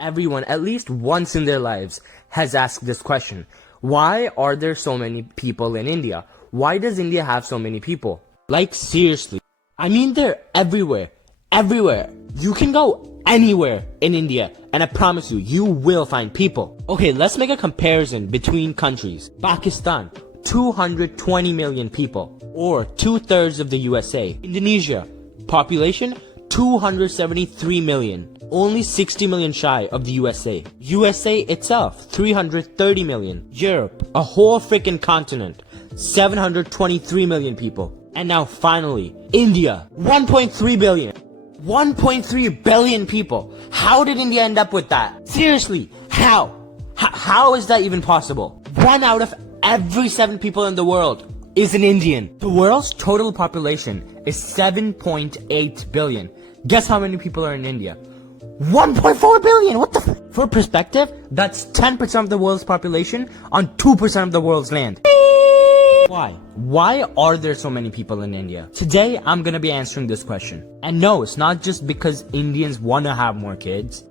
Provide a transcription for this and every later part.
Everyone, at least once in their lives, has asked this question. Why are there so many people in India? Why does India have so many people? Like, seriously. I mean, they're everywhere. Everywhere. You can go anywhere in India, and I promise you, you will find people. Okay, let's make a comparison between countries. Pakistan, 220 million people, or 2/3 of the USA. Indonesia, population, 273 million. Only 60 million shy of the USA. USA itself, 330 million. Europe, a whole freaking continent, 723 million people. And now finally, India, 1.3 billion. 1.3 billion people. How did India end up with that? Seriously, how? How is that even possible? 1 out of every 7 people in the world is an Indian. The world's total population is 7.8 billion. Guess how many people are in India? 1.4 billion! What the For perspective, that's 10% of the world's population on 2% of the world's land. Why? Why are there so many people in India? Today, I'm gonna be answering this question. And no, it's not just because Indians wanna have more kids.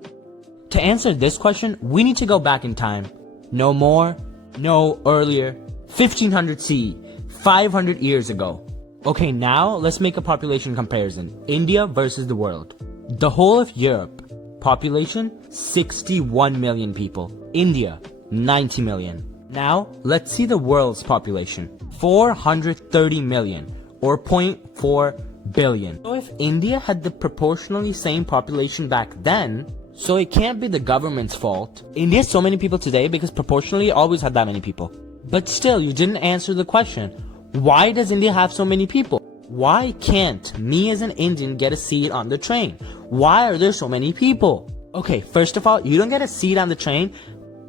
To answer this question, we need to go back in time. No more, no earlier, 1500 CE, 500 years ago. Okay, now let's make a population comparison. India versus the world. The whole of Europe, population 61 million people. India, 90 million. Now, let's see the world's population. 430 million, or 0.4 billion. So if India had the proportionally same population back then, so it can't be the government's fault. India has so many people today because proportionally it always had that many people. But still, you didn't answer the question. Why does India have so many people? Why can't me as an Indian get a seat on the train? Why are there so many people? Okay, first of all, you don't get a seat on the train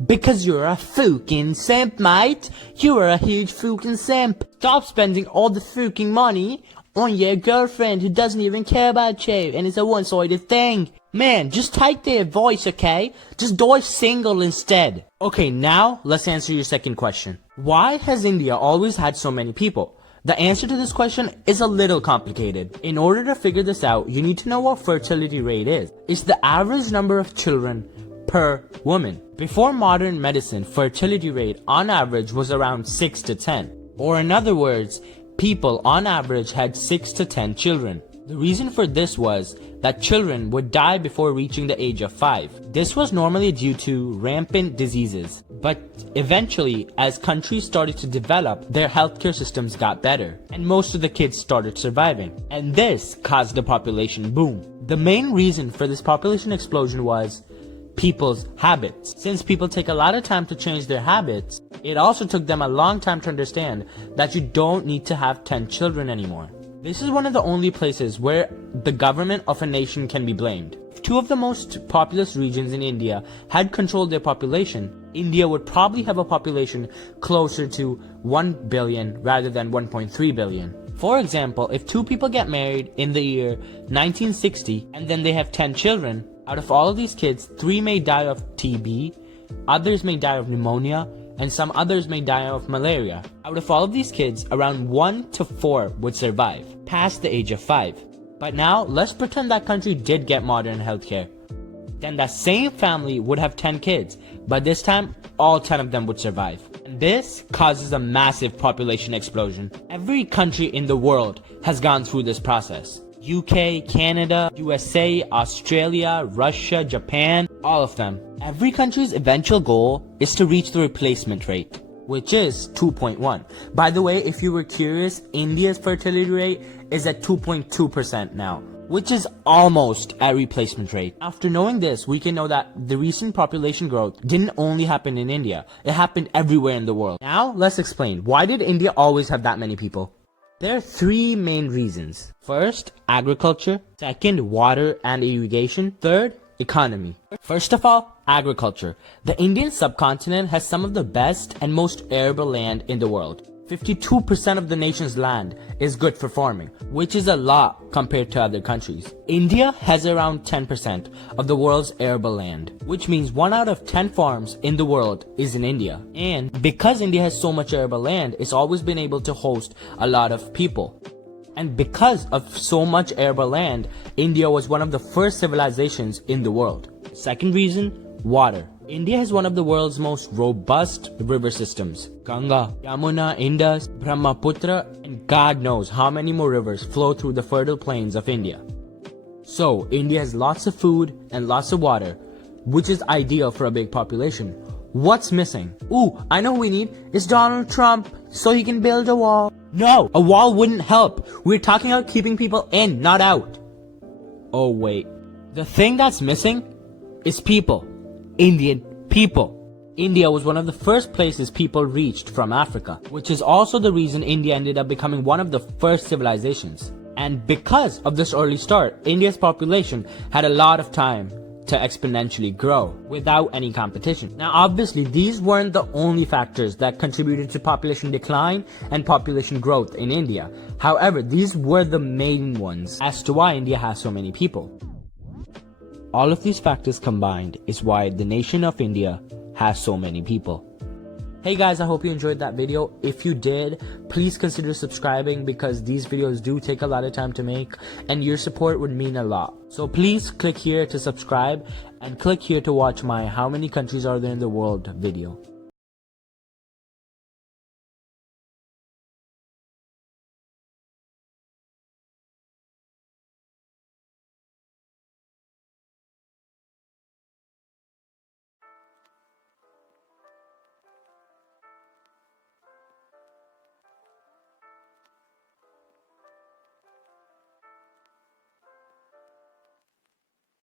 because you're a fucking simp, mate. You are a huge fucking simp. Stop spending all the fucking money on your girlfriend who doesn't even care about you and it's a one-sided thing. Man, just take their advice, okay? Just die single instead. Okay, now let's answer your second question. Why has India always had so many people? The answer to this question is a little complicated. In order to figure this out, you need to know what fertility rate is. It's the average number of children per woman. Before modern medicine, fertility rate on average was around 6 to 10. Or in other words, people on average had 6 to 10 children. The reason for this was that children would die before reaching the age of 5. This was normally due to rampant diseases. But eventually, as countries started to develop, their healthcare systems got better, and most of the kids started surviving. And this caused the population boom. The main reason for this population explosion was people's habits. Since people take a lot of time to change their habits, it also took them a long time to understand that you don't need to have 10 children anymore. This is one of the only places where the government of a nation can be blamed. If 2 of the most populous regions in India had controlled their population, India would probably have a population closer to 1 billion rather than 1.3 billion. For example, if 2 people get married in the year 1960 and then they have 10 children, out of all of these kids, 3 may die of TB, others may die of pneumonia, and some others may die of malaria. Out of all of these kids, around 1 to 4 would survive, past the age of 5. But now, let's pretend that country did get modern healthcare. Then that same family would have 10 kids, but this time, all 10 of them would survive. And this causes a massive population explosion. Every country in the world has gone through this process. UK, Canada, USA, Australia, Russia, Japan, all of them. Every country's eventual goal is to reach the replacement rate, which is 2.1. By the way, if you were curious, India's fertility rate is at 2.2% now, which is almost at replacement rate. After knowing this, we can know that the recent population growth didn't only happen in India, it happened everywhere in the world. Now, let's explain. Why did India always have that many people? There are 3 main reasons. First, agriculture. Second, water and irrigation. Third, economy. First of all, agriculture. The Indian subcontinent has some of the best and most arable land in the world. 52% of the nation's land is good for farming, which is a lot compared to other countries. India has around 10% of the world's arable land, which means 1 out of 10 farms in the world is in India. And because India has so much arable land, it's always been able to host a lot of people. And because of so much arable land, India was one of the first civilizations in the world. Second reason, Water. India is one of the world's most robust river systems. Ganga, Yamuna, Indus, Brahmaputra, and God knows how many more rivers flow through the fertile plains of India. So, India has lots of food and lots of water, which is ideal for a big population. What's missing? Ooh, I know what we need. It's Donald Trump, so he can build a wall. No, a wall wouldn't help. We're talking about keeping people in, not out. Oh wait, the thing that's missing is people. Indian people. India was one of the first places people reached from Africa, which is also the reason India ended up becoming one of the first civilizations. And because of this early start, India's population had a lot of time to exponentially grow without any competition. Now obviously these weren't the only factors that contributed to population decline and population growth in India. However, these were the main ones as to why India has so many people. All of these factors combined is why the nation of India has so many people. Hey guys, I hope you enjoyed that video. If you did, please consider subscribing because these videos do take a lot of time to make and your support would mean a lot. So please click here to subscribe and click here to watch my How Many Countries Are There in the World video.